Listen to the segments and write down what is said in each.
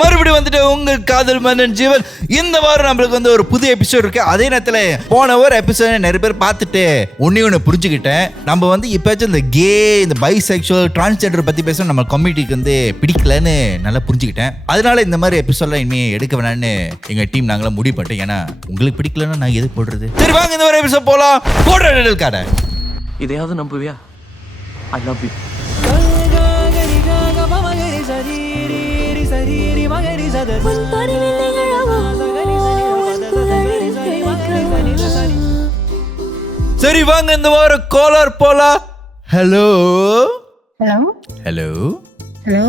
மறுபடியும் வந்துட்டு உங்கள் காதல் மன்னன் ஜீவன். இந்த வாரம் நம்மளுக்கு வந்து ஒரு புதிய எபிசோட் இருக்கு. அதே நேரத்தில் போன ஒரு எபிசோட நிறைய பேர் பார்த்துட்டு ஒன்னு புரிஞ்சுக்கிட்டேன். நம்ம வந்து இப்போச்சும் இந்த கே, இந்த பைசெக்சுவல், டிரான்ஸ்ஜெண்டர் பத்தி பேச நம்ம கம்யூனிட்டிக்கு வந்து பிடிக்கலன்னு நல்லா புரிஞ்சுக்கிட்டேன். அதனால இந்த மாதிரி எபிசோட்லாம் இனிமே எடுக்க வேணான்னு எங்க டீம் நாங்களாம் முடிவு பண்ணிட்டோம். ஏன்னா உங்களுக்கு பிடிக்கலன்னா நான் எது போடுறது. சரி வாங்க இந்த ஒரு எபிசோட் போலாம். போடுற கடை இதையாவது நம்புவியா? I love you. சரி வாங்க இந்த வாரம் காலர் போலாம். Hello hello hello hello.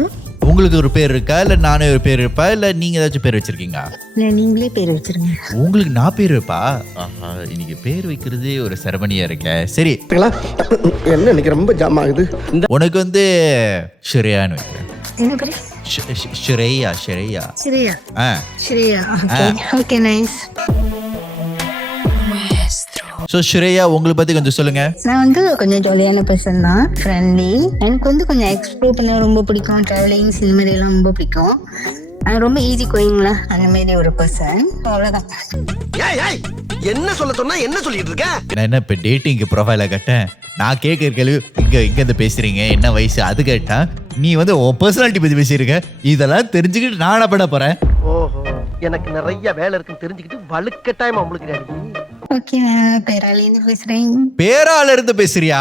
உங்களுக்கு ஒரு பேர் இருக்கா, இல்ல நானே ஒரு பேர் இருப்பா, இல்ல நீங்க ஏதாச்சும் பேர் வச்சிருக்கீங்க? இல்ல நீங்களே பேர் வச்சிருங்க. உங்களுக்கு நான் பேர் வைப்பா? ஆஹா, இன்னைக்கு பேர் வைக்கிறது ஒரு செரமனியா இருக்க. சரி என்ன இன்னைக்கு ரொம்ப ஜாம் ஆகுது. உனக்கு வந்து ஷ்ரேயான்னு வைக்கிறேன். என்ன பேரு? ஷ்ரேயா. ஷ்ரேயா ஸ்ரேயா. ஆ Shreya. Okay okay nice. So Shreya உங்களை பத்தி கொஞ்சம் சொல்லுங்க. நான் வந்து கொஞ்சம் ஜாலியான பர்சன் தான், ஃப்ரெண்ட்லி. எனக்கு வந்து கொஞ்சம் எக்ஸ்ப்ளோர் பண்ண ரொம்ப பிடிக்கும். டிராவலிங் இந்த மாதிரி எல்லாம் ரொம்ப பிடிக்கும். ரொம்ப ஈஸி கோயிங்களா அந்த மாதிரி ஒரு பர்சன். அவ்வளோதான். என்ன சொல்ல சொன்னா என்ன சொல்லிட்டு இருக்க? நான் என்ன இப்போ டேட்டிங் ப்ரொஃபைல கேட்டேன். நான் கேட்குற கேள்வி இங்கே இருந்து பேசுறீங்க, என்ன வயசு அது கேட்டா நீ வந்து உன் பர்சனாலிட்டி பற்றி பேசியிருக்க. இதெல்லாம் தெரிஞ்சுக்கிட்டு நான் என்ன பண்ண போறேன்? ஓஹோ, எனக்கு நிறைய வேலை இருக்குன்னு தெரிஞ்சுக்கிட்டு வலுக்கட்டாயமா உங்களுக்கு ஓகே, பேராலேருந்து பேசுறேன். பேரால இருந்து பேசுறியா?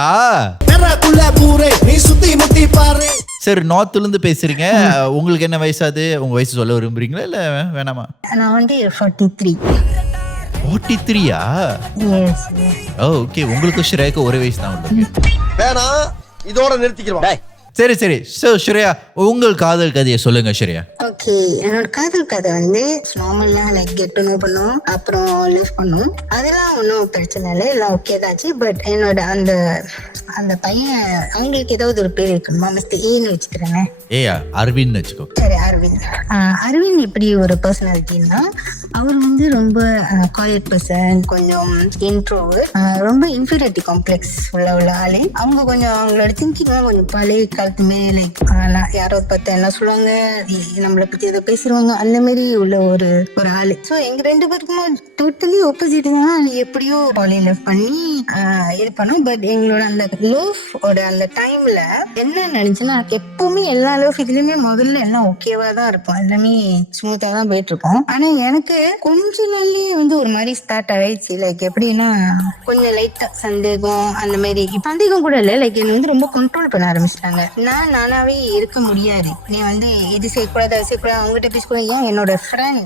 சரி, நார்த்ல இருந்து பேசுறீங்க. உங்களுக்கு என்ன வயசாது? உங்க வயசு சொல்ல விரும்புறீங்களா இல்ல வேணாமா? நான் வந்து 43. 43யா? எஸ். ஓகே, உங்களுக்கு ஷ்ரேயாக்கு ஒரு வயசு தான் உள்ளது. வேணா இதோட நிறுத்திக்கிறோம். சரி சரி. ஸோ ஷ்ரேயா உங்கள் காதல் கதையை சொல்லுங்க ஷ்ரேயா. ஓகே, என்னோட காதல் கதை வந்து நார்மலா லைக் கெட் டு நோ பண்ணும், அப்புறம் லிவ் பண்ணும். அதெல்லாம் ஒன்றும் பிரச்சனை இல்லை, எல்லாம் ஓகே தாச்சு. பட் என்னோட அந்த பையன், அவங்களுக்கு ஏதாவது ஒரு பேர் இருக்குமா? மிஸ்டர் ஏன்னு வச்சுக்கிறேங்க. ஏயா அரவிந்த் வச்சுக்கோ. சரி, அரவிந்த். அரவிந்த் எப்படி ஒரு பர்சனாலிட்டின்னா, அவர் வந்து ரொம்ப குவாய்ட் பர்சன், கொஞ்சம் இன்ட்ரோவர்ட், ரொம்ப இன்ஃபீரியாரிட்டி காம்ப்ளெக்ஸ் உள்ள ஆளு. அவங்க கொஞ்சம் அவங்களோட திங்கிங்லாம் கொஞ்சம் பழைய காலத்துமே லைக் யாரோ பார்த்தா என்ன சொல்லுவாங்க, நம்மளை பத்தி ஏதோ பேசிடுவாங்க, அந்த மாதிரி உள்ள ஒரு ஆளு. ஸோ எங்க ரெண்டு பேருக்கும் டோட்டலி ஆப்போசிட் தான். எப்படியோ பாலி லவ் பண்ணி இது பண்ணோம். பட் எங்களோட அந்த லவ் அந்த டைம்ல என்ன நினைச்சுன்னா, எப்பவுமே எல்லா லவ் இதுலயுமே முதல்ல எல்லாம் ஓகேவா தான் இருக்கும், எல்லாமே ஸ்மூத்தா தான் போயிட்டு இருக்கும். ஆனா எனக்கு கொஞ்ச நாள்லயே வந்து ஒரு மாதிரி ஸ்டார்ட் ஆயிடுச்சு. லைக் எப்படின்னா, கொஞ்சம் லைட்டா சந்தேகம், அந்த மாதிரி சந்தேகம் கூட இல்லை, லைக் என்ன வந்து ரொம்ப கண்ட்ரோல் பண்ண ஆரம்பிச்சிட்டாங்க. நானாவே இருக்க முடியாது, நீ வந்து இது செய்யக்கூடாது அது செய்யக்கூடாது, அவங்ககிட்ட பேசக்கூடாது. ஏன் என்னோட ஃப்ரெண்ட்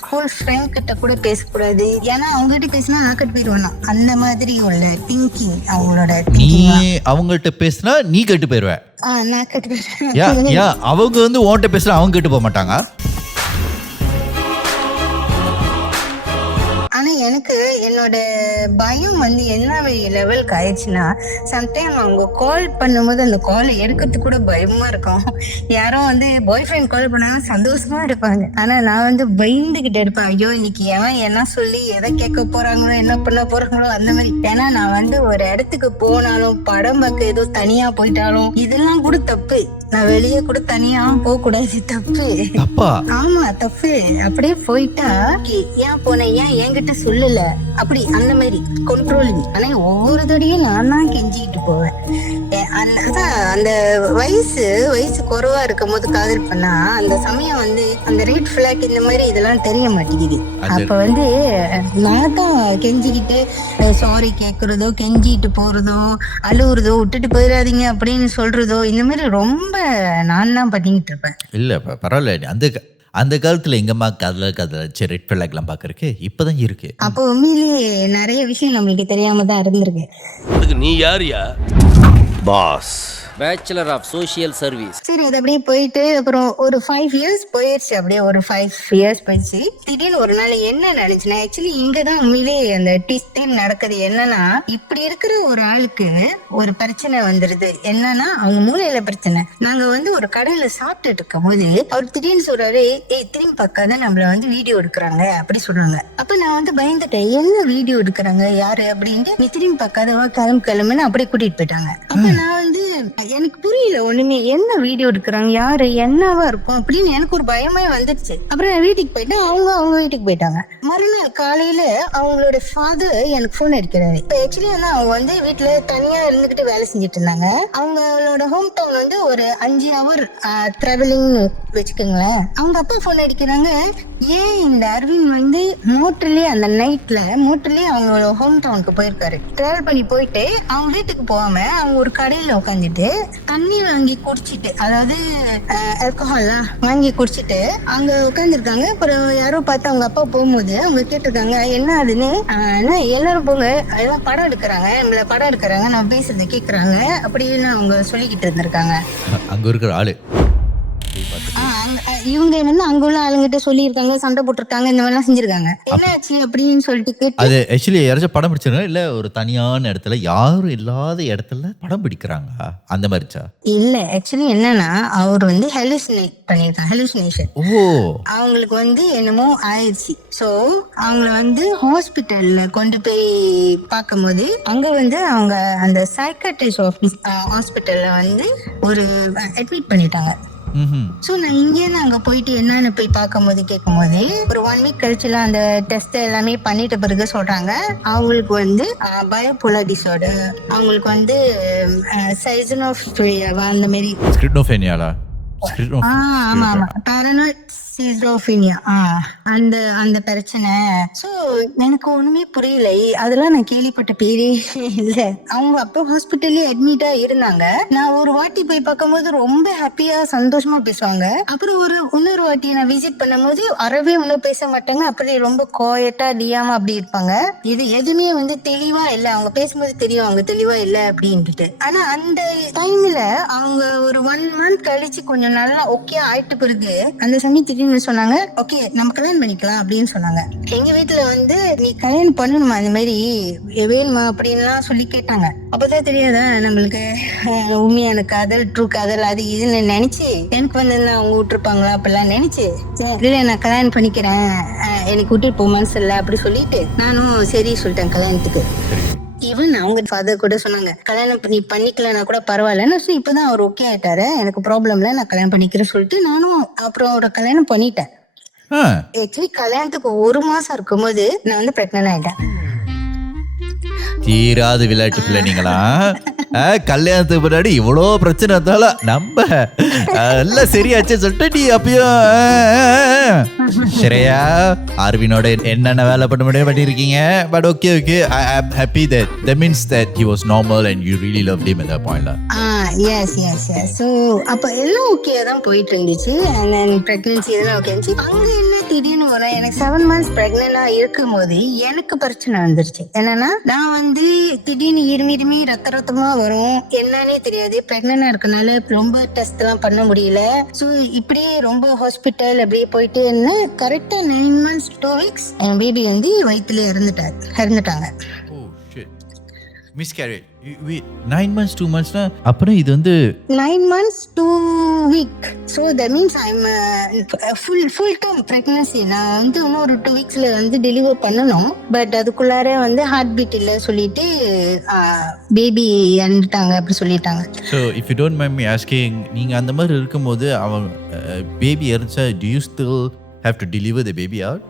ஸ்கூல் ஃப்ரெண்ட் கிட்ட கூட பேசக்கூடாது, ஏன்னா அவங்ககிட்ட பேசினா நான் கட்டு போயிடுவேன். அந்த மாதிரி உள்ள திங்கிங் அவங்களோட. நீ அவங்கள்ட்ட பேசினா நீ கெட்டு போயிருவ. நான் கட்டு போயிடுவேன். அவங்க வந்து உன்கிட்ட பேசுனா அவங்க கெட்டு போக மாட்டாங்க. ஆனா எனக்கு என்னோட பயம் வந்து என்ன லெவலுக்கு ஆயிடுச்சுன்னா, சம்டைம் அவங்க கால் பண்ணும்போது அந்த காலை எடுக்கிறதுக்கு கூட பயமா இருக்கும். யாரோ வந்து பாய் ஃப்ரெண்ட் கால் பண்ணாங்க, சந்தோஷமா எடுப்பாங்க. ஆனா நான் வந்து பயந்துகிட்டு இருப்பேன், ஐயோ இன்னைக்கு எவன் என்ன சொல்லி எதை கேட்க போறாங்களோ, என்ன பண்ண போறாங்களோ, அந்த மாதிரி. ஏன்னா நான் வந்து ஒரு இடத்துக்கு போனாலும், படம் பார்க்க ஏதோ தனியா போயிட்டாலும், இதெல்லாம் கூட தப்பு. நான் வெளியே கூட தனியா போக கூடாது, தப்பு. ஆமா தப்பு. அப்படியே போயிட்டா ஏன் போன, ஏன் என்கிட்ட சொல்லல, அப்படி அந்த மாதிரி கண்ட்ரோலிங். ஆனா ஒவ்வொரு தடையும் நான் தான் கெஞ்சிக்கிட்டு போவேன். அதான் அந்த வயசு குறைவா இருக்கும் போது காதல் பண்ணா, அந்த சமயம் வந்து அந்த ரெட் ஃபிளாக் இந்த மாதிரி இதெல்லாம் தெரிய மாட்டேங்குது. அப்ப வந்து நான் தான் கெஞ்சிக்கிட்டு சாரி கேக்குறதோ, கெஞ்சிட்டு போறதோ, அழுவுறதோ, விட்டுட்டு போயிடாதீங்க அப்படின்னு சொல்றதோ, இந்த மாதிரி ரொம்ப நான் தான் பண்ணிக்கிட்டு இருப்பேன். இல்ல பரவாயில்ல. அந்த காலத்துல எங்கம்மா காதல ரெட் ஃபிளாக் எல்லாம் பாக்குறதுக்கு இப்பதான் இருக்கு. அப்போ உண்மையிலேயே நிறைய விஷயம் நம்மளுக்கு தெரியாம தான் இருந்திருக்கு. நீ யாரியா? Boss, bachelor of social service. சரி, அது அப்படியே போயிட்டு அப்புறம் ஒரு 5 years போயிடுச்சு. அப்படியே ஒரு 5 years போயிடுச்சு. திடீர்னு ஒரு நாள் என்ன நினைச்சுன்னா, ஆக்சுவலி இங்கதான் உண்மையிலேயே அந்த ட்விஸ்ட் நடக்குது. என்னன்னா, இப்படி இருக்கிற ஒரு ஆளுக்கு ஒரு பிரச்சனை வந்துருது. என்னன்னா, அவங்க மூளையில பிரச்சனை. நாங்க வந்து ஒரு கடையில சாப்பிட்டுட்டு இருக்கும் போது அவர் திடீர்னு சொல்றாரு, திரும்பி பார்க்காத, நம்மள வந்து வீடியோ எடுக்கிறாங்க அப்படி சொல்றாங்க. அப்ப நான் வந்து பயந்துட்டேன், என்ன வீடியோ எடுக்கிறாங்க, யாரு அப்படின்ட்டு. நீ திரும்பி பார்க்காதவா, கிளம்புன்னு அப்படியே கூட்டிட்டு போயிட்டாங்க. அப்ப நான் வந்து எனக்கு புரியல ஒண்ணுமே. என்ன வீடியோ எடுக்கிறாங்க, யாரு, என்னவா இருக்கும் அப்படின்னு எனக்கு ஒரு பயமே வந்துருச்சு. அப்புறம் நான் வீட்டுக்கு போயிட்டு அவங்க வீட்டுக்கு போயிட்டாங்க. மறுநாள் காலையில அவங்களோட ஃபாதர் எனக்கு போன் அடிக்கிறாரு. இப்ப ஆக்சுவலி வந்து அவங்க வந்து வீட்டுல தனியா இருந்துகிட்டு வேலை செஞ்சுட்டு இருந்தாங்க. அவங்களோட ஹோம் டவுன் வந்து ஒரு 5 hour டிராவலிங் வச்சுக்கோங்களேன். அவங்க அப்பா போன் அடிக்கிறாங்க. ஏன் இந்த அரவிந்த் வந்து மோட்டர்லயே அந்த நைட்ல மோட்டர்லயே அவங்களோட ஹோம் டவுனுக்கு போயிருக்காரு. டிராவல் பண்ணி போயிட்டு அவங்க வீட்டுக்கு போகாம அவங்க ஒரு கடையில உட்காந்துட்டு தண்ணி வாங்கி குடிச்சிட்டு, அதாவது ஆல்கஹால்லாம் வாங்கி குடிச்சிட்டு அங்க உட்காந்துருக்காங்க. அப்புறம் யாரோ பார்த்து அவங்க அப்பா போகும்போது அவங்க கேட்டிருக்காங்க என்ன ஆகுதுன்னு. எல்லாரும் போங்க, எல்லாம் படம் எடுக்கிறாங்க, நம்மள படம் எடுக்கிறாங்க, நம்ம பேசுறதை கேட்கறாங்க அப்படின்னு அவங்க சொல்லிக்கிட்டு இருந்திருக்காங்க. அங்க இருக்கிற ஆளு இவங்க வந்து அங்க உள்ள ஆளுங்கிட்ட சொல்லியிருக்காங்க, சண்டை போட்டிருக்காங்க, இந்த மாதிரிலாம் செஞ்சிருக்காங்க. என்னாச்சு அப்படின்னு சொல்லிட்டு கேட்டு அது ஆக்சுவலி யாராச்சும் படம் பிடிச்சிருக்காங்க இல்ல ஒரு தனியான இடத்துல யாரும் இல்லாத இடத்துல படம் பிடிக்கிறாங்க அந்த மாதிரிச்சா? இல்ல, ஆக்சுவலி என்னன்னா அவர் வந்து ஹெலுசினேட் பண்ணிருக்காங்க. ஹெலுசினேஷன். அவங்களுக்கு வந்து என்னமோ ஆயிடுச்சு. சோ அவங்கள வந்து ஹாஸ்பிட்டல்ல கொண்டு போய் பார்க்கும்போது அங்க வந்து அவங்க அந்த சைக்காட்ரிஸ்ட் ஆஃபீஸ் ஹாஸ்பிட்டல்ல வந்து ஒரு அட்மிட் பண்ணிட்டாங்க. சோ நான் இங்கேருந்து அங்க போயிட்டு என்னன்னு போய் பார்க்கும்போது கேட்கும்போது ஒரு 1 week கழிச்சுலாம் அந்த டெஸ்ட் எல்லாமே பண்ணிட்ட பிறகு சொல்றாங்க அவங்களுக்கு வந்து பயோபோலார் டிசார்டர், அவங்களுக்கு வந்து சைசனோஃபிலியா அந்த மாதிரி. ஸ்கிசோஃப்ரெனியாலா? ஆமா ஆமா, paranoid schizophrenia அந்த பிரச்சனை. சோ எனக்கு ஒண்ணுமே புரியல. அதெல்லாம் நான் கேள்விப்பட்ட பேரே இல்ல. அவங்க அப்போ ஹாஸ்பிட்டல்லே அட்மிட்டா இருந்தாங்க. நான் ஒரு வாட்டி போய் பார்க்கும்போது ரொம்ப ஹாப்பியா சந்தோஷமா பேசுவாங்க. அப்புறம் இன்னொரு வாட்டி நான் விசிட் பண்ணும்போது அறவே ஒன்னும் பேச மாட்டாங்க. அப்படி ரொம்ப கோயட்டா டியாம அப்படி இருப்பாங்க. இது எதுவுமே வந்து தெளிவா இல்ல. அவங்க பேசும்போது தெரியும் அவங்க தெளிவா இல்ல அப்படின்ட்டு. ஆனா அந்த டைம்ல அவங்க ஒரு 1 month கழிச்சு கொஞ்சம் நல்லா ஓகே ஆயிட்டு பிறகு அந்த சமயத்துக்கு சொன்னாங்க ஓகே நம்ம கல்யாணம் பண்ணிக்கலாம் அப்படின்னு சொன்னாங்க. எங்க வீட்டுல வந்து நீ கல்யாணம் பண்ணணுமா அந்த மாதிரி வேணுமா அப்படின்லாம் சொல்லி கேட்டாங்க. அப்பதான் தெரியாதா நம்மளுக்கு உண்மையான காதல், ட்ரூ காதல் அது இதுன்னு நினைச்சு எனக்கு வந்து அவங்க விட்டுருப்பாங்களா அப்படிலாம் நினைச்சு இல்ல நான் கல்யாணம் பண்ணிக்கிறேன், எனக்கு விட்டுட்டு போ மனசு இல்ல அப்படி சொல்லிட்டு நானும் சரி சொல்லிட்டேன் கல்யாணத்துக்கு. ஈவன் அவங்க ஃபாதர் கூட சொன்னாங்க கல்யாணம் நீ பண்ணிக்கலன்னா கூட பரவாயில்ல, இப்பதான் அவர் ஓகே ஆயிட்டாரு, எனக்கு ப்ராப்ளம் இல்ல, நான் கல்யாணம் பண்ணிக்கிறேன்னு சொல்லிட்டு நானும் அப்புறம் அவரை கல்யாணம் பண்ணிட்டேன். ஆக்சுவலி கல்யாணத்துக்கு 1 மாசம் இருக்கும்போது நான் வந்து பிரெக்னன்ட் ஆயிட்டேன். தீராத விளையாட்டு பிள்ளை நீங்களா? கல்யாணத்துக்கு முன்னாடி இவ்வளோ பிரச்சனை இருந்தாலும் நம்ம எல்லாம் சரியாச்சு சொல்லிட்டு நீ அப்பயும் சரியா அரவினோட என்னென்ன வேலை பண்ண முடியும் பண்ணிருக்கீங்க. But okay I am happy that means that he was normal and you really loved him at that point. Yes so அப்போ எல்லாம் ஓகே தான் போயிட்டு இருந்துச்சு. அண்ட் தென் ப்ரெக்னன்சி இதெல்லாம் ஓகே இருந்துச்சு. அங்கே என்ன திடீர்னு வரும் எனக்கு 7 months ப்ரெக்னெண்டா இருக்கும் போது எனக்கு பிரச்சனை வந்துருச்சு. என்னன்னா நான் வந்து திடீர்னு இருமி ரத்தமா வரும், என்னன்னே தெரியாது. ப்ரெக்னெண்டா இருக்கனால ரொம்ப டெஸ்ட் எல்லாம் பண்ண முடியல. ஸோ இப்படியே ரொம்ப ஹாஸ்பிட்டல் அப்படியே போயிட்டு என்ன கரெக்டா 9 months 2 weeks என் பேபி வந்து வயிற்றுல இறந்துட்டாங்க. Miscarriage. Wait, 9 months 2 months na apna idu vandu 9 months 2 week. So that means I'm full term pregnancy. நான் வந்து இன்னொரு 2 weeksல வந்து டெலிவர் பண்ணனும். பட் அதுக்குள்ளார வந்து ஹார்ட் பீட் இல்ல சொல்லிட்டு பேபி இறந்துட்டாங்க அப்படி சொல்லிட்டாங்க. So if you don't mind me asking, நீங்க அந்த மாதிரி இருக்கும்போது அவங்க baby இறந்தா do you still have to deliver the baby out?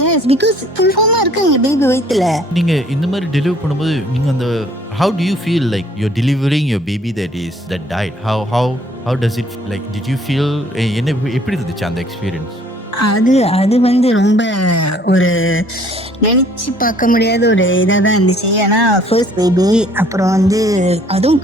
Yes, because full form இருக்காங்க பேபி வயித்துல. நீங்க இந்த மாதிரி டெலிவர் பண்ணும்போது நீங்க அந்த how do you feel like you're delivering your baby that died? How does it like did you feel என்ன எப்படி இருந்துச்சு அந்த எக்ஸ்பீரியன்ஸ்? அது வந்து ரொம்ப ஒரு நினைச்சு பார்க்க முடியாத ஒரு இதாதான் இருந்துச்சு. ஏன்னா ஃபர்ஸ்ட் பேபி, அப்புறம் வந்து அதுவும்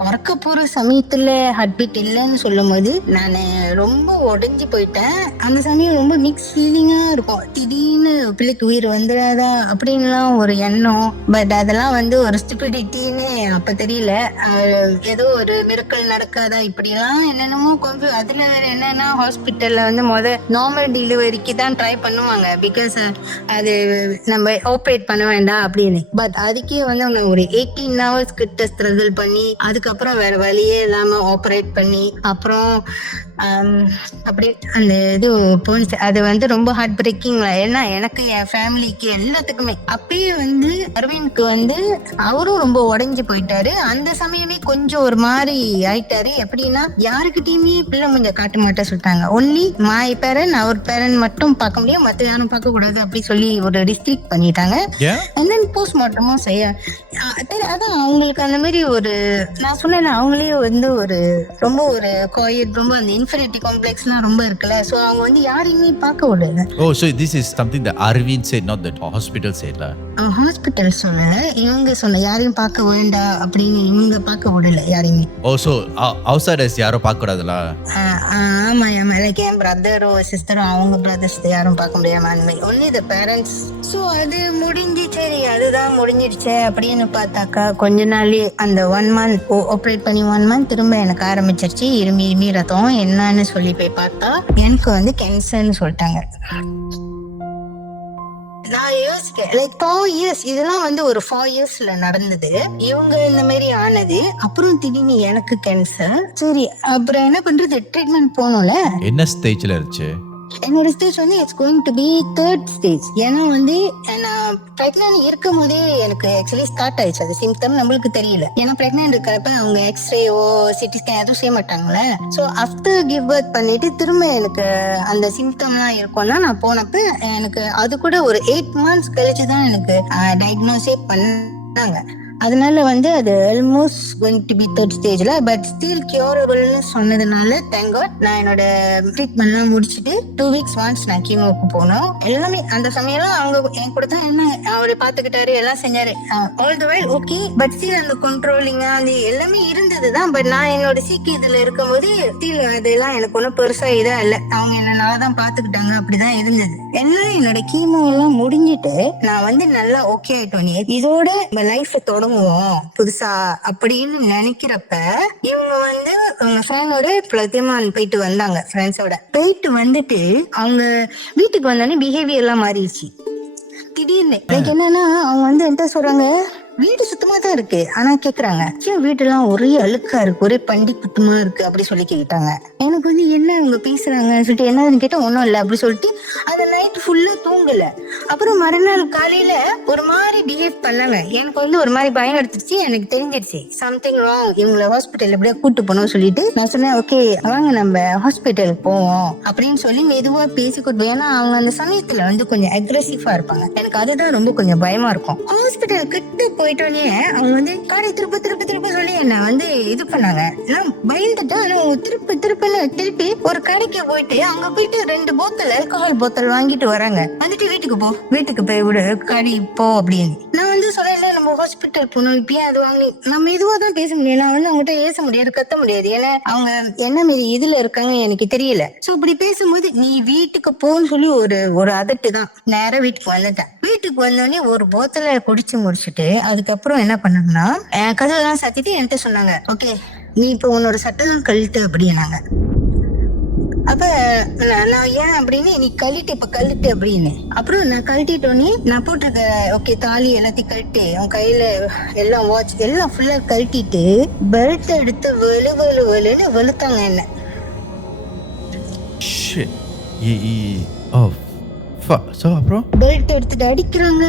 பிறக்க போற சமயத்துல ஹார்ட் பீட் இல்லைன்னு சொல்லும் போது நான் ரொம்ப உடைஞ்சு போயிட்டேன். அந்த சமயம் ரொம்ப மிக்ஸ் ஃபீலிங்கா இருக்கும். திடீர்னு பிள்ளைக்கு உயிர் வந்துடாதா அப்படின்லாம் ஒரு எண்ணம். பட் அதெல்லாம் வந்து ஒரு ஸ்டூபிடிட்டின்னு அப்ப தெரியல. ஏதோ ஒரு மிரக்கல் நடக்காதா இப்படிலாம் என்னென்னமோ கொஞ்சம். அதுல என்னன்னா ஹாஸ்பிட்டல்ல வந்து நார்மல் டெலிவரிக்கு தான் ட்ரை பண்ணுவாங்க. பிகாஸ் அது நம்ம ஆப்ரேட் பண்ண வேண்டாம் அப்படின்னு. பட் அதுக்கே வந்து அவங்க ஒரு 18 hours கிட்ட ஸ்ட்ரகிள் பண்ணி அதுக்கப்புறம் வேற வழியே இல்லாம ஆப்ரேட் பண்ணி அப்புறம் அப்படி அந்த இது போனிச்சு. அது வந்து ரொம்ப ஹார்ட் பிரேக்கிங். ஏன்னா எனக்கு, என் ஃபேமிலிக்கு, எல்லாத்துக்குமே. அப்பயே வந்து அரவிந்த்க்கு வந்து அவரும் ரொம்ப உடைஞ்சு போயிட்டாரு. அந்த சமயமே கொஞ்சம் ஒரு மாதிரி ஆயிட்டாரு. எப்படின்னா யாருக்கிட்டயுமே பிள்ளை கொஞ்சம் காட்ட மாட்டேன் சொல்லிட்டாங்க. ஒன்லி மை பேரன், அவர் பேரன் மட்டும் பார்க்க முடியும், மத்த யாரும் பார்க்க கூடாது அப்படி சொல்லி ஒரு டிஸ்ட்ரிக்ட் பண்ணிட்டாங்க. அண்ட் தென் போஸ்ட்மார்ட்டமும் செய்ய அதான் அவங்களுக்கு அந்த மாதிரி ஒரு, நான் சொன்னேன் அவங்களே வந்து ஒரு ரொம்ப ஒரு கோயட், ரொம்ப அந்த இன்ஃபினிட்டி காம்ப்ளெக்ஸ்லாம் ரொம்ப இருக்குல்ல. ஸோ அவங்க வந்து யாரையுமே பார்க்க விடல. Oh, so this is something that Arvind said, not that hospital said lah. Hospital சொன்னல, இவங்க சொன்ன யாரையும் பார்க்க வேண்டாம் அப்படின்னு, இவங்க பார்க்க விடல யாரையுமே. Oh, so outsiders யாரும் பார்க்க கூடாதுல? ஆமா லைக் என் பிரதரோ சிஸ்டரோ, அவங்க பிரதர்ஸ் யாரும் பார்க்க முடியாம அந்த மாதிரி ஒன்லி த பேரண்ட்ஸ். ஸோ அது முடிஞ்சு, சரி அதுதான் முடிஞ்சிடுச்சு அப்படின்னு பார்த்தாக்கா கொஞ்ச நாள்லயே அந்த 1 month ஆப்ரேட் பண்ணி 1 month திரும்ப எனக்கு ஆரம்பிச்சிருச்சு இருமி ரத்தம். என்னன்னு சொல்லி போய் பார்த்தா எனக்கு வந்து கேன்சர்னு சொல்லிட்டாங்க. நான் யோசிக்கேன் லைக் 4 years, இதெல்லாம் வந்து ஒரு 4 yearsல நடந்தது. இவங்க இந்த மாதிரி ஆனது, அப்புறம் திடீர்னு எனக்கு கேன்சர். சரி அப்புறம் என்ன பண்றது, ட்ரீட்மெண்ட் போகணும்ல. என்ன ஸ்டேஜ்ல இருந்துச்சு? என்னோட ஸ்டேஜ் வந்து it's going to be 3rd stage. ஏன்னா வந்து நான் பிரெக்னன்ட் இருக்கும் போதே எனக்கு ஆக்சுவலி ஸ்டார்ட் ஆயிடுச்சு அது சிம்டம். நம்மளுக்கு தெரியல, ஏன்னா பிரெக்னன்ட் இருக்கிறப்ப அவங்க எக்ஸ்ரேவோ சிடி ஸ்கேன் எதுவும் செய்ய மாட்டாங்களே. ஸோ ஆஃப்டர் கிவ் பர்த் பண்ணிட்டு திரும்ப எனக்கு அந்த சிம்டம்லாம் இருக்கும்னா நான் போனப்ப எனக்கு அது கூட ஒரு 8 months கழிச்சு தான் எனக்கு டயக்னோஸே பண்ணாங்க. அதனால வந்து அது almost going to be 3rd ஸ்டேஜ்ல, பட் ஸ்டில் கியூரபிள்னு சொன்னதுனால தேங்க் காட் நான் என்னோட ட்ரீட்மெண்ட்லாம் முடிச்சுட்டு 2 weeks ஒன்ஸ் நான் கீமோக்கு போனோம். எல்லாமே அந்த சமயம்லாம் அவங்க என் கூட தான் என்ன அவரு பாத்துக்கிட்டாரு, எல்லாம் செஞ்சாரு. All the while okay, but still அந்த கண்ட்ரோலிங்கா அது எல்லாமே இருந்ததுதான். பட் நான் என்னோட சீக்கியத்துல இருக்கும்போது ஸ்டில் அதெல்லாம் எனக்கு ஒன்றும் பெருசா இதா இல்லை. அவங்க என்ன நல்லா தான் பாத்துக்கிட்டாங்க, அப்படிதான் இருந்தது. எல்லாம் என்னோட கீமோ எல்லாம் முடிஞ்சிட்டு நான் வந்து நல்லா ஓகே ஆயிட்டோம், இதோட லைஃப் தொடங்குவோம் புதுசா அப்படின்னு நினைக்கிறப்ப இவங்க வந்து அவங்க ஃப்ரெண்டோட பிரதிமான் போயிட்டு வந்தாங்க. ஃப்ரெண்ட்ஸோட போயிட்டு வந்துட்டு அவங்க வீட்டுக்கு வந்தானே பிஹேவியர் எல்லாம் மாறிடுச்சு திடீர்னு. லைக் என்னன்னா அவங்க வந்து என்கிட்ட சொல்றாங்க, வீடு சுத்தமா தான் இருக்கு, ஆனா கேக்குறாங்க ஏன் வீடெல்லாம் ஒரே அழுக்கா இருக்கு, ஒரே பண்டி குத்தமா இருக்கு அப்படி சொல்லி கேட்டாங்க. எனக்கு வந்து என்ன அவங்க பேசுறாங்க சொல்லிட்டு என்னன்னு கேட்டா ஒன்னும் இல்லை அப்படி சொல்லிட்டு அந்த நைட் ஃபுல்லா தூங்கல. அப்புறம் மறுநாள் காலையில ஒரு மாதிரி பிஹேவ் பண்ணாங்க. எனக்கு வந்து ஒரு மாதிரி பயம் எடுத்துருச்சு, எனக்கு தெரிஞ்சிருச்சு சம்திங் ராங், இவங்களை ஹாஸ்பிட்டல் எப்படியா கூட்டு போனோம் சொல்லிட்டு நான் சொன்னேன் ஓகே வாங்க நம்ம ஹாஸ்பிட்டலுக்கு போவோம் அப்படின்னு சொல்லி மெதுவா பேசி கூட்டு. ஏன்னா அவங்க அந்த சமயத்துல வந்து கொஞ்சம் அக்ரெசிவா இருப்பாங்க, எனக்கு அதுதான் ரொம்ப கொஞ்சம் பயமா இருக்கும். ஹாஸ்பிட்டல் கிட்ட போயிட்டோன்னே அவங்க வந்து காரை திருப்ப சொல்லி என்ன வந்து இது பண்ணாங்க. நான் பயந்துட்டு திருப்பி ஒரு கடைக்கு போயிட்டு அங்க போயிட்டு 2 போத்தல் ஆல்கஹால் போத்தல் வாங்கிட்டு வராங்க. வந்துட்டு வீட்டுக்கு போய் விடு கடை போ அப்படின்னு. நான் வந்து சொல்ல நம்ம ஹாஸ்பிட்டல் போகணும், இப்பயே அது வாங்கி நம்ம இதுவா தான் பேச முடியும். நான் வந்து அவங்ககிட்ட ஏச முடியாது, கத்த முடியாது, ஏன்னா அவங்க என்ன மாரி இதுல இருக்காங்க எனக்கு தெரியல. சோ இப்படி பேசும்போது நீ வீட்டுக்கு போன்னு சொல்லி ஒரு அதட்டு தான் நேரம் வீட்டுக்கு வந்துட்டேன். வீட்டுக்கு வந்தோடனே ஒரு போத்தலை குடிச்சு முடிச்சுட்டு அதுக்கப்புறம் என்ன பண்ணாங்கன்னா கதவுலாம் சாத்திட்டு என்கிட்ட சொன்னாங்க ஓகே நீ இப்போ உன்னோட சட்டெல்லாம் கழட்டு அப்படின்னாங்க. அப்ப நான் ஏன் அப்படின்னு, நீ கழட்டு அப்படின்னு. அப்புறம் நான் கழட்டிட்டோன்னே நான் போட்டிருக்க ஓகே தாலி எல்லாத்தையும் கழட்டு, அவன் கையில எல்லாம் வாட்ச் எல்லாம் ஃபுல்லா கழட்டிட்டு பெல்ட் எடுத்து வெளுன்னு வெளுத்தாங்க என்ன. அப்புறம் பெல்ட் எடுத்துட்டு அடிக்கிறாங்க,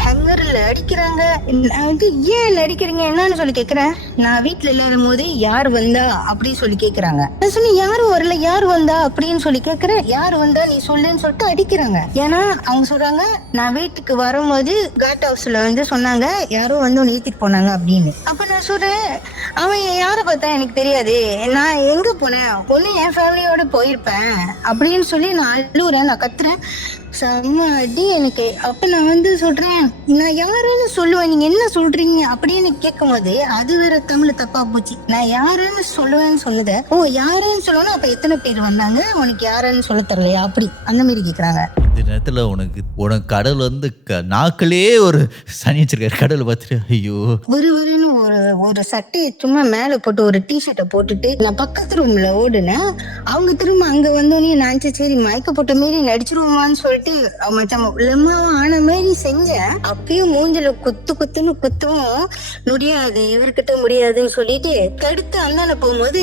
ஹேங்கர்ல அடிக்கிறாங்க. நான் வந்து ஏன் அடிக்கிறீங்க என்னன்னு சொல்லி கேக்குறேன். நான் வீட்டுல இல்லாத போது யார் வந்தா அப்படின்னு சொல்லி கேக்குறாங்க. நான் சொன்னேன் யாரும் வரல, யார் வந்தா அப்படின்னு சொல்லி கேக்குறேன். யார் வந்தா நீ சொல்லுன்னு சொல்லிட்டு அடிக்கிறாங்க. ஏன்னா அவங்க சொல்றாங்க நான் வீட்டுக்கு வரும்போது காட் ஹவுஸ்ல வந்து சொன்னாங்க யாரோ வந்து உன்னை ஏத்திட்டு போனாங்க அப்படின்னு. அப்ப நான் சொல்றேன் அவன் யாரை பார்த்தா எனக்கு தெரியாது, நான் எங்க போனேன், ஒண்ணு என் ஃபேமிலியோட போயிருப்பேன் அப்படின்னு சொல்லி நான் அழுவுறேன், நான் கத்துறேன் செம்ம அடி எனக்கு. அப்ப நான் வந்து சொல்றேன் நான் யாருன்னு சொல்லுவேன், நீங்க என்ன சொல்றீங்க அப்படின்னு கேட்கும் போது அது வேற தமிழ் தப்பா போச்சு. நான் யாருன்னு சொல்லுவேன்னு சொன்னத யாருன்னு சொல்லணும், அப்ப எத்தனை பேர் வந்தாங்க, உனக்கு யாருன்னு சொல்ல தெரியலையா அப்படி அந்த மாதிரி கேக்குறாங்க. இந்த நேரத்துல உனக்கு கடவுள் வந்து நாக்கிலே ஒரு சனி வச்சிருக்காரு. கடவுளை பார்த்துட்டு ஐயோ விறுவிறுன்னு ஒரு சட்டையை சும்மா மேல போட்டு ஒரு டிஷர்ட்டை போட்டுட்டு நான் பக்கத்து ரூம்ல ஓடுனேன். அவங்க திரும்ப அங்க வந்தோடனே நான் சரி மயக்க போட்ட மாரி நடிச்சிருவோமான்னு சொல்லிட்டு மச்சான் லெம்மாவும் ஆன மாதிரி செஞ்சேன். அப்பயும் மூஞ்சில குத்துன்னு குத்தவும் முடியாது, இவர்கிட்ட முடியாதுன்னு சொல்லிட்டு தடுத்து அந்தான போகும்போது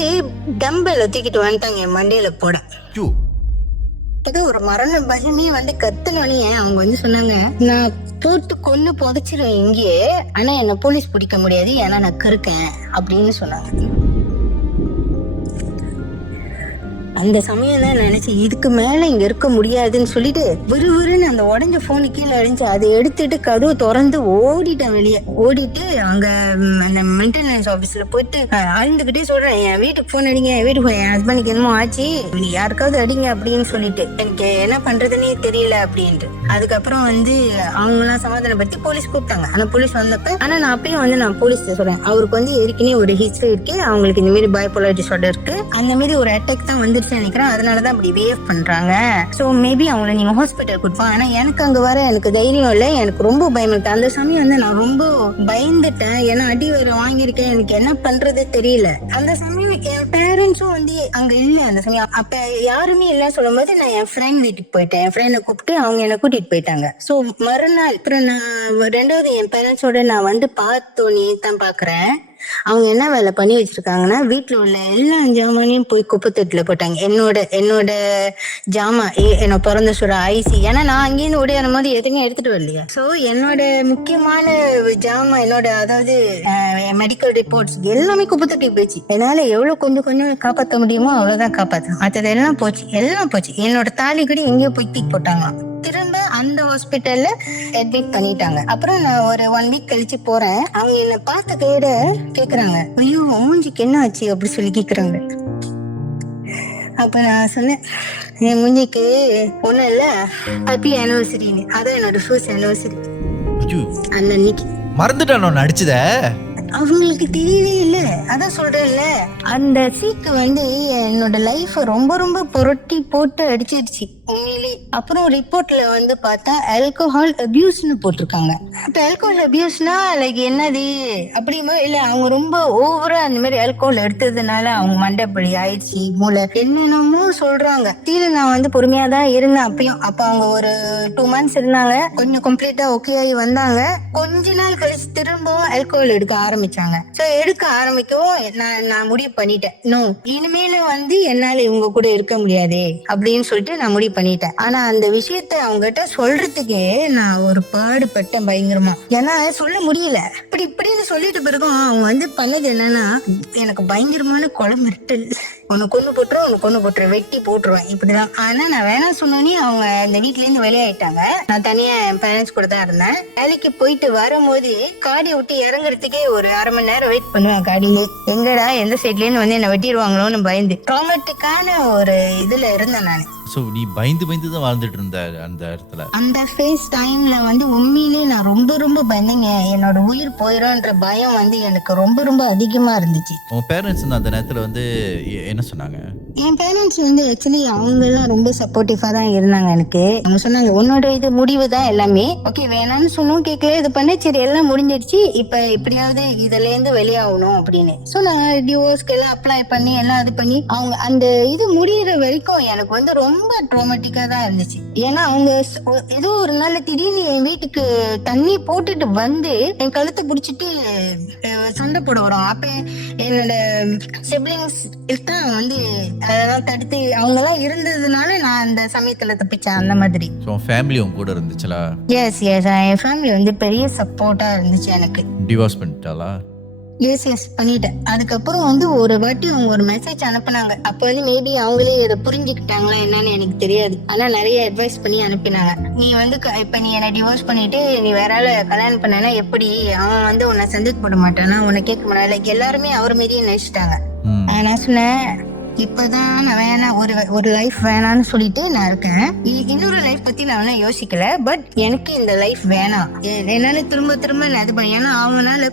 டம்பெல தூக்கிட்டு வந்துட்டாங்க என் மண்டையில போட. ஐயோ அது ஒரு மரண பயமே வந்து கத்துனோடனே அவங்க வந்து சொன்னாங்க, நான் போட்டு கொன்னு புதைச்சிருவேன் இங்கேயே, ஆனா என்ன போலீஸ் பிடிக்க முடியாது ஏன்னா நான் கருக்கேன் அப்படின்னு சொன்னாங்க. அந்த சமயம் தான் நினைச்சு இதுக்கு மேல இங்க இருக்க முடியாதுன்னு சொல்லிட்டு விறுவிறுன்னு அந்த உடஞ்ச போனு கீழே அடிஞ்சு அதை எடுத்துட்டு கதவு திறந்து ஓடிட்டேன் வெளியே. ஓடிட்டு அங்க அந்த மெயின்டெனன்ஸ் ஆபீஸ்ல போயிட்டு அழுந்துகிட்டே சொல்றேன், என் வீட்டுக்கு போன் அடிங்க, என் வீட்டுக்கு என் ஹஸ்பண்டுக்கு என்னமோ ஆச்சு, நீ யாருக்காவது அடிங்க அப்படின்னு சொல்லிட்டு எனக்கு என்ன பண்றதுன்னே தெரியல அப்படின்ட்டு. அதுக்கப்புறம் வந்து அவங்க எல்லாம் சமாதானப்படுத்தி போலீஸ் கூப்பிட்டாங்க. ஆனா போலீஸ் வந்தப்ப நான் அப்பயும் வந்து நான் போலீஸ் சொல்றேன், அவருக்கு வந்து ஏற்கனவே ஒரு ஹிஸ்டரி இருக்கு, அவங்களுக்கு இந்த மாதிரி பைபோலார் டிஸார்டர் இருக்கு, அந்த மாதிரி ஒரு அட்டாக் தான் வந்துருச்சு நினைக்கிறேன், அதனாலதான் அப்படி பிஹேவ் பண்றாங்க, சோ மேபி அவங்கள நீங்க ஹாஸ்பிட்டல் கூட்டிப்பாங்க. ஆனா எனக்கு அங்க வர எனக்கு தைரியம் இல்லை, எனக்கு ரொம்ப பயம் இருக்கு. அந்த சமயம் வந்து நான் ரொம்ப பயந்துட்டேன், ஏன்னா அடி வேற வாங்கியிருக்கேன், எனக்கு என்ன பண்றதே தெரியல. அந்த சமயம் என் பேரண்ட்ஸும் வந்து அங்க இல்லை. அந்த சமயம் அப்ப யாருமே இல்லைன்னு சொல்லும் போது நான் என் ஃப்ரெண்ட் வீட்டுக்கு போயிட்டேன். என் ஃப்ரெண்டை கூப்பிட்டு அவங்க என்னை கூட்டிட்டு போயிட்டாங்க. சோ மறுநாள் அப்புறம் நான் ரெண்டாவது என் பேரண்ட்ஸோட நான் வந்து பார்த்தோன்னே தான் பாக்குறேன், அவங்க என்ன வேலை பண்ணி வச்சிருக்காங்கன்னா வீட்டுல உள்ள எல்லா ஜாமானையும் போய் குப்பைத்தட்டுல போட்டாங்க. என்னோட ஜாமா என்ன பிறந்த சொல்ற ஐசி, ஏன்னா நான் அங்கேயிருந்து ஓடியான போது எதுவுமே எடுத்துட்டு வரலையா. சோ என்னோட முக்கியமான ஜாமா அதாவது மெடிக்கல் ரிப்போர்ட்ஸ் எல்லாமே குப்பைத்தட்டி போச்சு. என்னால எவ்வளவு கொஞ்சம் காப்பாற்ற முடியுமோ அவ்வளவுதான் காப்பாத்தேன், மற்றது எல்லாம் போச்சு. என்னோட தாலி கூட எங்கேயோ போய் தூக்கி போட்டாங்களாம். திரும்ப அந்த ஹாஸ்பிட்டல்ல அட்மிட் பண்ணிட்டாங்க. அப்புறம் நான் ஒரு 1 வீக் கழிச்சு போறேன், அவங்க என்ன பார்த்த கையோட கேக்குறாங்க, ஐயோ மூஞ்சிக்கு என்ன ஆச்சு அப்படி சொல்லி கேக்குறாங்க. அப்ப நான் சொன்னேன், என் மூஞ்சிக்கு ஒண்ணும் இல்ல, ஹாப்பி ஆனிவர்சரின்னு. அதான் என்னோட ஃபர்ஸ்ட் ஆனிவர்சரி. அந்த அன்னைக்கு மறந்துட்டான் அடிச்சத. அவங்களுக்கு தெரியவே இல்ல, அதான் சொல்றேன்ல, அந்த சீக்கு வந்து என்னோட லைஃப ரொம்ப ரொம்ப புரட்டி போட்டு அடிச்சிருச்சு உண்மையிலே. அப்புறம் ரிப்போர்ட்ல வந்து பார்த்தா ஆல்கஹால் அபியூஸ்னு போட்டிருக்காங்க. அப்ப ஆல்கஹால் அபியூஸ்னா லைக் என்னது அப்படிமா இல்ல, அவங்க ரொம்ப ஓவரா அந்த மாதிரி ஆல்கஹால் எடுத்ததுனால அவங்க மண்டைப்படி ஆயிடுச்சு, மூளை என்னென்னமோ சொல்றாங்க. கீழே நான் வந்து பொறுமையா தான் இருந்தேன் அப்பயும். அப்ப அவங்க ஒரு 2 months இருந்தாங்க, கொஞ்சம் கம்ப்ளீட்டா ஓகே ஆகி வந்தாங்க. கொஞ்ச நாள் கழிச்சு திரும்பவும் ஆல்கஹால் எடுக்க ஆரம்பிச்சாங்க. சோ எடுக்க ஆரம்பிக்கவும் நான் முடிவு பண்ணிட்டேன், நோ இனிமேல வந்து என்னால இவங்க கூட இருக்க முடியாது அப்படின்னு சொல்லிட்டு நான் முடிவு பண்ணிட்டேன். ஆனா அந்த விஷயத்த அவங்க கிட்ட சொல்றதுக்கே நான் ஒரு பாடுபட்டேன் பயங்கரமா, ஏன்னா சொல்ல முடியல. இப்படின்னு சொல்லிட்டு பிறகும் அவங்க வந்து பண்ணது என்னன்னா, எனக்கு பயங்கரமான கொலை மிரட்டல், ஒன்னு கொண்டு போட்டுருவேன், வெட்டி போட்டுருவேன் இப்படிதான். ஆனா நான் வேணாம் சொன்னோன்னே அவங்க அந்த வீட்ல இருந்து வெளியாயிட்டாங்க. நான் தனியா என் பேரண்ட்ஸ் கூட தான் இருந்தேன். வேலைக்கு போயிட்டு வரும்போது காடியை விட்டு இறங்குறதுக்கே ஒரு 1/2 மணி நேரம் வெயிட் பண்ணுவேன் காடியிலே. எங்கடா எந்த சைட்ல இருந்து வந்து என்ன வெட்டிடுவாங்களோன்னு பயந்து ட்ராமட்டிக்கான ஒரு இதுல இருந்தேன் நான். சோ நீ பயந்து தான் வாழ்ந்துட்டு இருந்த அந்த இடத்துல. அந்த ஃபேஸ் டைம்ல வந்து உண்மையிலே நான் ரொம்ப ரொம்ப பயந்தேங்க. என்னோட உயிர் போயிடும்ன்ற பயம் வந்து எனக்கு ரொம்ப ரொம்ப அதிகமா இருந்துச்சு. உன் பேரண்ட்ஸ் அந்த நேரத்துல வந்து என்ன சொன்னாங்க? என் பேரண்ட்ஸ் வந்து ஆக்சுவலி அவங்க எல்லாம் ரொம்ப சப்போர்ட்டிவா தான் இருந்தாங்க எனக்கு. அவங்க சொன்னாங்க, உன்னோட இது முடிவு தான் எல்லாமே, ஓகே வேணாம்னு சொன்னோம், கேட்கல, இது பண்ண, சரி எல்லாம் முடிஞ்சிருச்சு, இப்ப எப்படியாவது இதுல இருந்து வெளியாகணும் அப்படின்னு. சோ நான் டிவோர்ஸ்க்கு எல்லாம் அப்ளை பண்ணி எல்லாம் இது பண்ணி அவங்க அந்த இது முடிகிற வரைக்கும் எனக்கு வந்து ரொம்ப ட்ராமட்டிக்கா தான் இருந்துச்சு. ஏன்னா அவங்க ஏதோ ஒரு நாள் திடீர்னு என் வீட்டுக்கு தண்ணி போட்டுட்டு வந்து என் கழுத்தை பிடிச்சிட்டு சண்டை போட வரும். அப்ப என்னோட சிப்லிங்ஸ் தான் வந்து அதெல்லாம் தடுத்து அவங்க எல்லாம் இருந்ததுனால நான் அந்த சமயத்துல தப்பிச்சேன். அந்த மாதிரி ஃபேமிலி உங்க கூட இருந்துச்சுல? எஸ் என் ஃபேமிலி வந்து பெரிய சப்போர்ட்டா இருந்துச்சு எனக்கு. டிவோர்ஸ் பண்ணிட்டாளா? எஸ் பண்ணிட்டேன். அதுக்கப்புறம் வந்து ஒரு வாட்டி அவங்க ஒரு மெசேஜ் அனுப்புனாங்க. அப்ப வந்து மேபி அவங்களே இதை புரிஞ்சுக்கிட்டாங்களா என்னன்னு எனக்கு தெரியாது. ஆனா நிறைய அட்வைஸ் பண்ணி அனுப்பினாங்க. நீ வந்து இப்ப நீ என்ன டிவோர்ஸ் பண்ணிட்டு நீ வேற ஆள கல்யாணம் பண்ணனா எப்படி, அவன் வந்து உன்னை சந்தேகப்பட மாட்டானா, உன்னை கேட்க மாட்டான், லைக் எல்லாருமே அவர் மீறியே நினைச்சிட்டாங்க. நான் சொன்னேன், இப்பதான் நான் வேணாம் ஒரு லைஃப் வேணான்னு சொல்லிட்டு நான் இருக்கேன். இன்னொரு லைஃப் பத்தி நான் வேணா யோசிக்கல. பட் எனக்கு இந்த லைஃப் வேணாம். என்னால திரும்ப நான் இது பண்ண, ஏன்னா அவங்கனால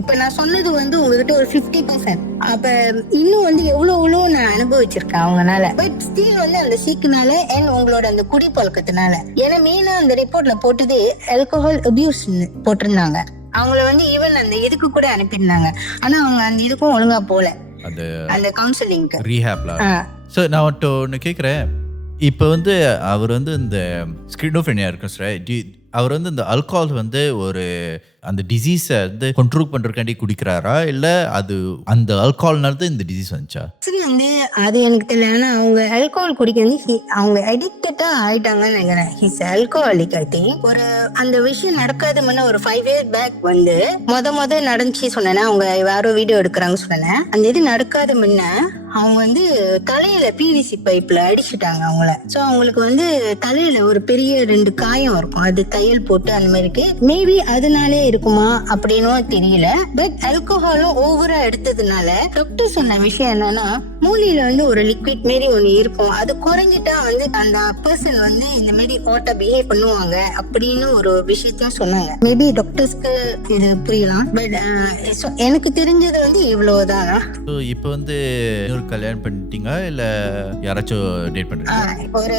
இப்ப நான் சொன்னது வந்து உங்ககிட்ட ஒரு 50%. அப்ப இன்னும் வந்து எவ்வளவு நான் அனுபவிச்சிருக்கேன் அவங்கனால. பட் ஸ்டில் வந்து அந்த சீக்குனால அண்ட் உங்களோட அந்த குடி பழக்கத்தினால. ஏன்னா மெயினா அந்த ரிப்போர்ட்ல போட்டது ஆல்கஹால் அபியூஸ் போட்டிருந்தாங்க. அவங்கள வந்து ஈவன் அந்த இதுக்கு கூட அனுப்பியிருந்தாங்க. ஆனா அவங்க அந்த இதுக்கும் ஒழுங்கா போல, அந்த கவுன்சிலிங்க்கு, ரீஹாப்ல. சோ நான் ஒன்னு கேக்குறேன். இப்போ வந்து அவர் வந்து இந்த ஸ்கிசோஃப்ரெனியா இருக்கு, அவர் வந்து இந்த ஆல்கஹால் வந்து ஒரு அந்த டிசீஸை வந்து கண்ட்ரோல் பண்றதுக்காண்டி குடிக்கிறாரா, இல்ல அது அந்த ஆல்கஹால்னால தான் இந்த டிசீஸ் வந்துச்சா? சரி வந்து அது எனக்கு தெரியல. ஆனா அவங்க ஆல்கஹால் குடிக்கிறது அவங்க அடிக்டடா ஆயிட்டாங்கன்னு நினைக்கிறேன். His alcoholic. ஐ திங்க் ஒரு அந்த விஷயம் நடக்காத முன்ன ஒரு 5 years பேக் வந்து முத நடந்துச்சு சொன்னேன்னா, அவங்க யாரோ வீடியோ எடுக்கிறாங்க சொன்னேன். அந்த இது நடக்காத முன்ன அவங்க வந்து தலையில பிவிசி பைப்ல அடிச்சுட்டாங்க அவங்கள. சோ அவங்களுக்கு வந்து தலையில ஒரு பெரிய 2 காயம் இருக்கும். அது தையல் போட்டு அந்த மாதிரி இருக்கு. மேபி அதனாலே இருக்குமா அப்படின்னும் தெரியல. பட் ஆல்கஹாலும் ஓவரா எடுத்ததுனால டாக்டர் சொன்ன விஷயம் என்னன்னா, மூளையில வந்து ஒரு லிக்விட் மாரி ஒண்ணு இருக்கும். அது குறைஞ்சிட்டா வந்து அந்த பர்சன் வந்து இந்த மாதிரி ஹாட்டா பிஹேவ் பண்ணுவாங்க அப்படின்னு ஒரு விஷயத்தையும் சொன்னாங்க. மேபி டாக்டர்ஸ்க்கு இது புரியலாம். பட் எனக்கு தெரிஞ்சது வந்து இவ்வளவுதான். இப்போ வந்து கல்யாணம் பண்ணிட்டீங்க இல்ல யாராச்சும் டேட் பண்றீங்க? ஒரு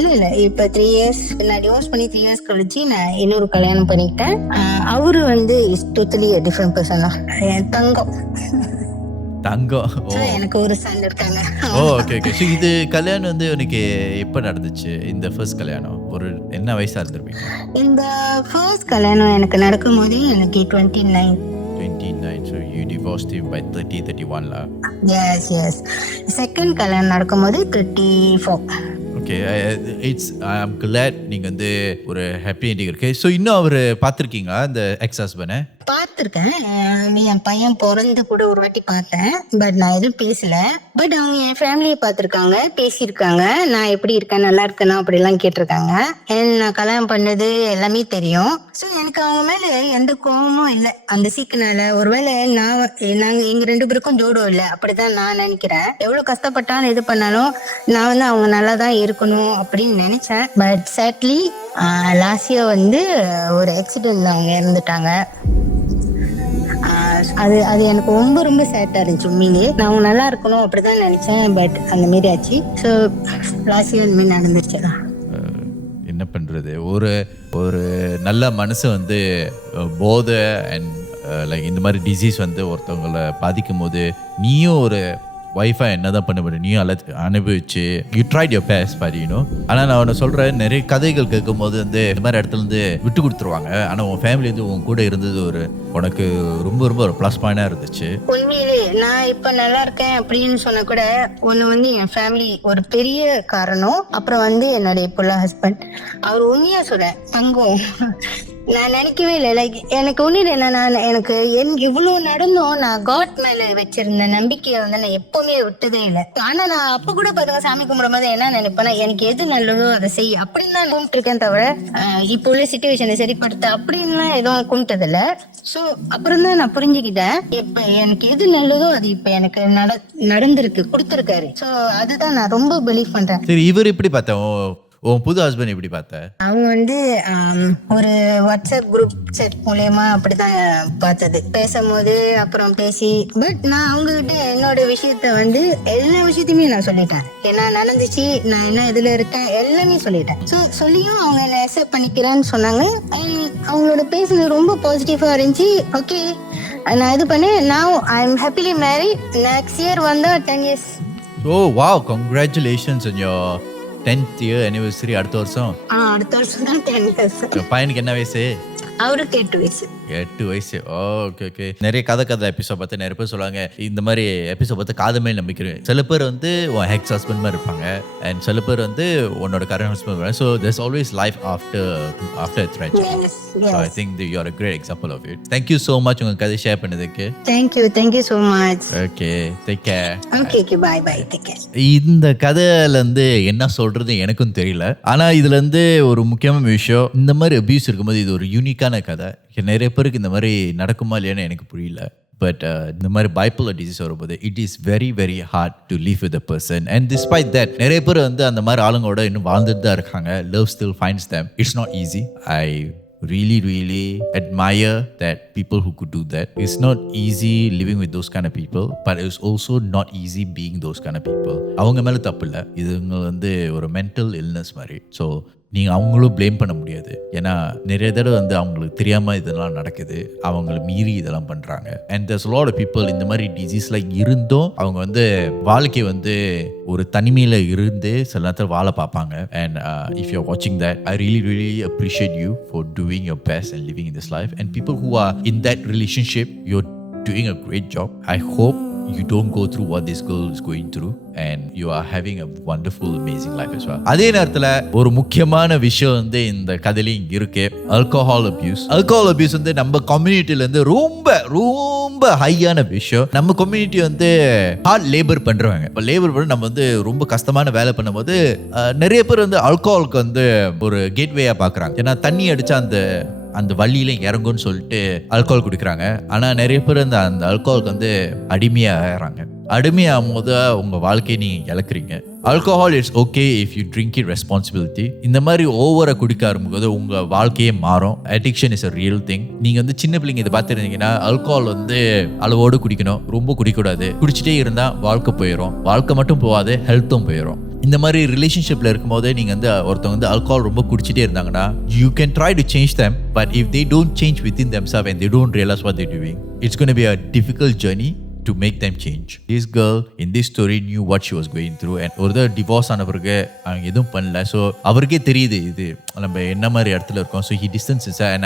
இல்ல இப்ப 3 years நான் டிவோர்ஸ் பண்ணி 3 years கழிச்சு நான் இன்னொரு கல்யாணம் பண்ணிக்கிட்டேன். அவரு வந்து இஸ் டோட்டலி டிஃபரெண்ட் பர்சன். என் தங்கம். எனக்கு ஒரு சன் இருக்காங்க. ஓகே. சோ இது கல்யாணம் வந்து உனக்கு எப்ப நடந்துச்சு? இந்த ஃபர்ஸ்ட் கல்யாணம் ஒரு என்ன வயசா இருந்திருப்பீங்க? இந்த ஃபர்ஸ்ட் கல்யாணம் எனக்கு நடக்கும்போது எனக்கு 29. So you divorced him by 31 la. Yes. Second கல்யாணம் நடக்கும்போது 34. Okay, I'm glad நீங்க வந்து ஒரு ஹாப்பி எண்டிங் இருக்கு. சோ இன்னும் அவரு பாத்திருக்கீங்க அந்த எக்ஸ் ஹஸ்பண்ட்? பார்த்திருக்கேன். என் பையன் பிறந்து கூட ஒரு வாட்டி பார்த்தேன். பட் நான் எதுவும் பேசல. பட் அவங்க என் ஃபேமிலியை பார்த்திருக்காங்க, பேசியிருக்காங்க. நான் எப்படி இருக்கேன், நல்லா இருக்கேனா அப்படிலாம் கேட்டிருக்காங்க. நான் கல்யாணம் பண்ணது எல்லாமே தெரியும். ஸோ எனக்கு அவங்க மேல எந்த கோபமும் இல்லை அந்த சீக்கினால. ஒருவேளை நாங்க எங்க 2 பேருக்கும் ஜோடும் இல்லை அப்படிதான் நான் நினைக்கிறேன். எவ்வளவு கஷ்டப்பட்டாலும் இது பண்ணாலும் நான் வந்து அவங்க நல்லா தான் இருக்கணும் அப்படின்னு நினைச்சேன். பட் சேட்லி லாஸ்ட் இயர் வந்து ஒரு ஆக்சிடென்ட்ல அவங்க இறந்துட்டாங்க. அது எனக்கு ரொம்ப சேட்டா இருந்துச்சு. உண்மையிலேயே நான் அவங்க நல்லா இருக்கணும் அப்படிதான் நினைச்சேன். பட் அந்த மாரி ஆச்சு. ஸோ லாஸ்ட் இயர் இந்த மாதிரி நடந்துருச்சு. என்ன பண்றது, ஒரு நல்ல மனசு வந்து போதை அண்ட் லைக் இந்த மாதிரி டிசீஸ் வந்து ஒருத்தவங்களை பாதிக்கும் போது நீயும் ஒரு ஒய்ஃபா என்னதான் பண்ண முடியும், நீயும் அனுபவிச்சு யூ ட்ரைட் யுவர் பெஸ்ட் பாரு, யூ நோ. ஆனால் நான் ஒன்று சொல்கிறேன், நிறைய கதைகள் கேட்கும் போது வந்து இந்த மாதிரி இடத்துல இருந்து விட்டு கொடுத்துருவாங்க. ஆனால் உன் ஃபேமிலி வந்து உன் கூட இருந்தது ஒரு உனக்கு ரொம்ப ஒரு ப்ளஸ் பாயிண்டாக இருந்துச்சு. உண்மையிலே நான் இப்போ நல்லா இருக்கேன் அப்படின்னு சொன்ன கூட ஒன்று வந்து என் ஃபேமிலி ஒரு பெரிய காரணம். அப்புறம் வந்து என்னுடைய புள்ள ஹஸ்பண்ட், அவர் உண்மையாக சொல்கிறேன் தங்கம். நான் நினைக்கவே இல்லை. லைக் எனக்கு ஒண்ணு என்னன்னா, எனக்கு இவ்வளவு நடந்தும் நான் காட் மேல வச்சிருந்த நம்பிக்கையை வந்து நான் எப்பவுமே விட்டதே இல்லை. ஆனா நான் அப்ப கூட பாருங்க சாமி கும்பிடும் போது என்ன நினைப்பேன்னா, எனக்கு எது நல்லதோ அதை செய்ய அப்படின்னு தான் கும்பிட்டு இருக்கேன் தவிர இப்போ உள்ள சிச்சுவேஷனை சரிப்படுத்த அப்படின்லாம் எதுவும் கும்பிட்டது இல்லை. ஸோ அப்புறம் தான் நான் புரிஞ்சுக்கிட்டேன், இப்ப எனக்கு எது நல்லதோ அது இப்ப எனக்கு நடந்திருக்கு, கொடுத்துருக்காரு. ஸோ அதுதான் நான் ரொம்ப பிலீவ் பண்றேன். சரி, இவர் எப்படி பார்த்தேன் உன் புது ஹஸ்பண்ட் எப்படி பார்த்த? அவங்க வந்து ஒரு வாட்ஸ்அப் குரூப் செட் மூலமா அப்படிதான் பார்த்தது. பேசும்போது அப்புறம் பேசி, பட் நான் அவங்க கிட்ட என்னோட விஷயத்த வந்து எல்லா விஷயத்தையுமே நான் சொல்லிட்டேன். என்ன நடந்துச்சு, நான் என்ன இதுல இருக்கேன் எல்லாமே சொல்லிட்டேன். ஸோ சொல்லியும் அவங்க என்ன அக்செப்ட் பண்ணிக்கிறேன்னு சொன்னாங்க. அவங்களோட பேசுனது ரொம்ப பாசிட்டிவா இருந்துச்சு. ஓகே, நான் இது பண்ணேன். Now I am happily married. Next year வந்தா 10 years. Oh wow, congratulations on your 10th year anniversary. அடுத்த வருஷம் தான் 10 years. பையனுக்கு என்ன வயசு? அவருக்கு 8 வயசு. 8 வயசு. ஓகே. நிறைய கதை எபிசோட் பார்த்து நிறைய பேர் சொல்லுவாங்க, இந்த மாதிரி எபிசோட் பார்த்து காது மேல் நம்பிக்கிறேன். சில பேர் வந்து உன் ஹெக்ஸ் ஹஸ்பண்ட் மாதிரி இருப்பாங்க, அண்ட் சில பேர் வந்து உன்னோட current husband. So there's always life after a tragedy. Yes. So I think that you are a great example of it. Thank you so much உங்க கதை ஷேர் பண்ணதுக்கு. Thank you so much. Okay, take care. Okay, bye, take care. இந்த கதையில இருந்து என்ன சொல்றது எனக்கும் தெரியல. ஆனா இதுல இருந்து ஒரு முக்கியமான விஷயம், இந்த மாதிரி அபியூஸ் இருக்கும்போது இது ஒரு யூனிக்கான கதை. நிறைய பேருக்கு இந்த மாதிரி நடக்குமா இல்லையான்னு எனக்கு புரியல. But இந்த மாதிரி bipolar disease வரும்போது it is very very hard to live with a person, and despite that நிறைய பேர் வந்து அந்த மாதிரி ஆளுங்களோட இன்னும் வாழ்ந்துட்டு தான் இருக்காங்க. Love still finds them. It's not easy. I really admire that people who could do that. It's not easy living with those kind of people, but it's also not easy being those kind of people. அவங்க மேல தப்பு இல்லை, இதுங்க வந்து ஒரு mental illness மாதிரி. So நீங்கள் அவங்களும் ப்ளேம் பண்ண முடியாது. ஏன்னா நிறைய தடவை வந்து அவங்களுக்கு தெரியாமல் இதெல்லாம் நடக்குது, அவங்கள மீறி இதெல்லாம் பண்ணுறாங்க. And there's a lot of people இந்த மாதிரி டிசீஸ்லாம் இருந்தும் அவங்க வந்து வாழ்க்கை வந்து ஒரு தனிமையில் இருந்து சில நேரத்தில் வாழ பார்ப்பாங்க. And if you're watching that, I really appreciate you for doing your best and living in this life. And people who are in that relationship, you're doing a great job. I hope you don't go through what this girl is going through, and you are having a wonderful amazing life as well. அதே நேரத்தில் ஒரு முக்கியமான விஷயம் வந்து இந்த கதையில இருக்கு, alcohol abuse. Alcohol abuse வந்து நம்ம கம்யூனிட்டில இருந்து ரொம்ப ஹையான விஷயம். நம்ம கம்யூனிட்டி வந்து ஹார்ட் லேபர் பண்றவங்க. இப்போ லேபர் பண்ண நம்ம வந்து ரொம்ப கஷ்டமான வேலை பண்ணும்போது நிறைய பேர் வந்து ஆல்கஹாலுக்கு வந்து ஒரு கேட்வேயா பார்க்குறாங்க. ஏன்னா தண்ணி அடிச்சா அந்த வழியில இறங்கும்னு சொல்லிட்டு ஆல்கஹால் குடிக்கிறாங்க. ஆனால் நிறைய பேர் அந்த ஆல்கஹாலுக்கு வந்து அடிமையாகிறாங்க. அடிமையாகும் போது உங்க வாழ்க்கையை நீங்க இழக்கிறீங்க. Alcohol it's okay if you drink it responsibility. இந்த மாதிரி ஓவரா குடிக்க ஆரம்பிக்கும்போது உங்க வாழ்க்கையே மாறும். Addiction is a real thing. நீங்க வந்து சின்ன பிள்ளைங்க இதை பார்த்துருந்தீங்கன்னா ஆல்கஹால் வந்து அளவோடு குடிக்கணும், ரொம்ப குடிக்கக்கூடாது. குடிச்சிட்டே இருந்தா வாழ்க்கை போயிடும். வாழ்க்கை மட்டும் போகாது, ஹெல்த்தும் போயிடும். இந்த மாதிரி ரிலேஷன்ஷிப்ல இருக்கும்போது நீங்க வந்து ஒருத்தவங்க வந்து ஆல்கஹால் ரொம்ப குடிச்சிட்டே இருந்தாங்கன்னா you can try to change them, but if they don't change within themselves and they don't realize what they're doing, it's going to be a difficult journey to make them change. This girl in this story knew what she was going through, and ஒரு divorce ஆன பிறகு அவங்க எதுவும் பண்ணல. So அவருக்கே தெரியுது இது நம்ம என்ன மாதிரி இடத்துல இருக்கோம். So he distances her, and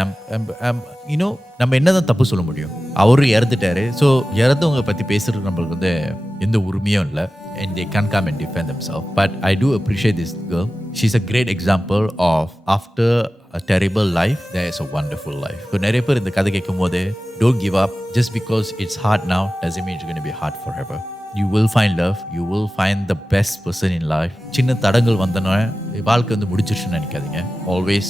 I'm you know நம்ம என்னதான் தப்பு சொல்ல முடியும். அவரும் இறந்துட்டாரு. ஸோ இறந்தவங்க பற்றி பேசுறது நம்மளுக்கு வந்து எந்த உரிமையும் இல்லை, and they can't come and defend themselves. But I do appreciate this girl. She's a great example of after a terrible life, there is a wonderful life. So நிறைய பேர் இந்த கதை கேட்கும் போது don't give up. Just because it's hard now doesn't mean it's going to be hard forever. You will find love. You will find the best person in life. சின்ன தடங்கள் வந்தன வாழ்க்கை வந்து முடிஞ்சிருச்சுன்னு நினைக்காதீங்க. Always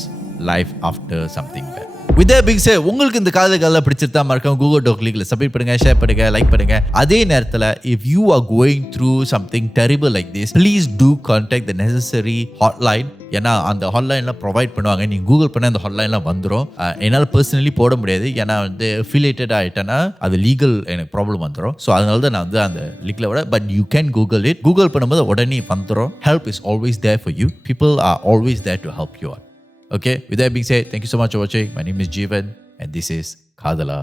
life after something bad. With that being said, உங்களுக்கு இந்த காதல் பிடிச்சிருந்தா மறக்காம Google Doc League சப்ஸ்கிரைப் பண்ணுங்க, ஷேர் பண்ணுங்க, லைக் பண்ணுங்க. அதே நேரத்தில் if you are going through something terrible like this, please do contact the necessary hotline. ஏன்னா அந்த ஹாட்லைன்லாம் ப்ரொவைட் பண்ணுவாங்க. நீங்கள் கூகுள் பண்ண அந்த ஹாட்லைன்லாம் வந்துடும். என்னால் பர்சனலி போட முடியாது, ஏன்னா வந்து அஃபிலியேட்டட் ஆகிட்டேன்னா அது லீகல் எனக்கு ப்ராப்ளம் வந்துடும். ஸோ அதனால தான் நான் வந்து அந்த லிங்கில் விட, but you can Google it. Google பண்ணும்போது உடனே வந்துடும். Help is always there for you. People are always there to help you out. Okay, with that being said, thank you so much for watching. My name is Jeevan, and this is Kadala.